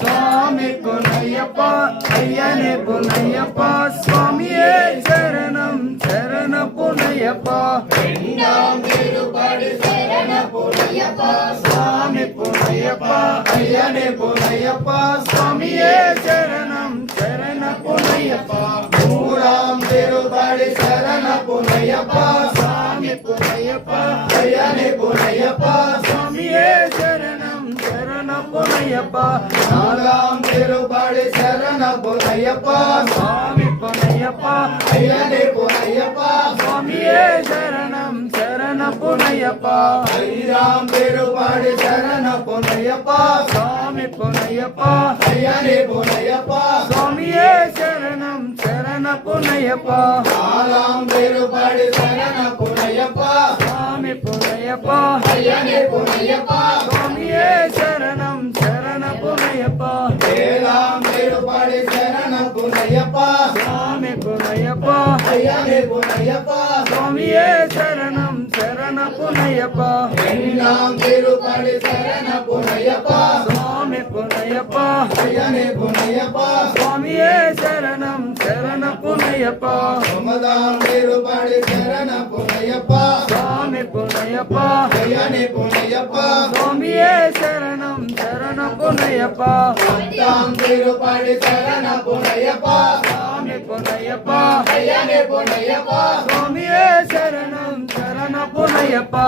சுவாமி பொன்னையப்பா ஐயனே பொன்னையப்பா சுவாமியே சரணம் சரண பொன்னையப்பா சுவாமி பொன்னையப்பா ஐயனே பொன்னையப்பா சுவாமியே சரணம் சரண பொன்னையப்பா மூடாம் திருப்படி சரண பொன்னையப்பா சுவாமி பொன்னையப்பா ஐயனே பொன்னையப்பா சுவாமியே சரணம் சரண பொன்னையப்பா நாலாம் திருப்படி சரண பொன்னையப்பா சுவாமி பொன்னையப்பா ஐயனே பொன்னையப்பா சுவாமியே சரணம் சரண பொன்னையப்பா ஐயாம் திருப்படி சரண பொன்னையப்பா சுவாமி பொன்னையப்பா ஐயனே பொன்னையப்பா சுவாமியே சரணம் சரண பொன்னையப்பா நாலாம் திருப்படி சரண பொன்னையப்பா சுவாமி பொன்னையப்பா ஐயனே பொன்னையப்பா சுவாமியே சரணம் சரண பொன்னையப்பா ஏழாம் திருப்படி சரண பொன்னையப்பா சுவாமி பொன்னையப்பா ஐயனே பொன்னையப்பா சுவாமியே சரணம் சரண பொன்னையப்பா எண்ணாம் திருப்படி சரண பொன்னையப்பா சுவாமி பொன்னையப்பா ஐயனே பொன்னையப்பா சுவாமியே சரணம் சரண பொன்னையப்பா ஒன்பதாம் திருப்படி சரண பொன்னையப்பா சுவாமி பொன்னையப்பா ஐயனே பொன்னையப்பா சுவாமியே சரணம் சரண பொன்னையப்பா பத்தாம் திருப்படி சரண பொன்னையப்பா சுவாமி பொன்னையப்பா ஐயனே பொன்னையப்பா சுவாமியே சரணம் சரண பொன்னையப்பா